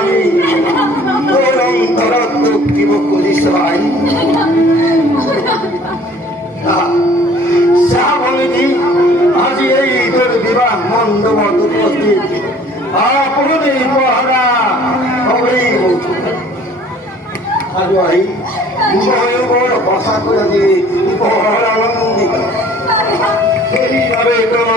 আমি তোর অন্তর দুঃখিব করিস ভাই বলিনি আজি এই তোর বিবাহ মণ্ডপত উপস্থিত আপনি পহারা হবেই আজ ভাই বড় বসা করে দিয়ে উপহার আনন্দিত এইভাবে তোর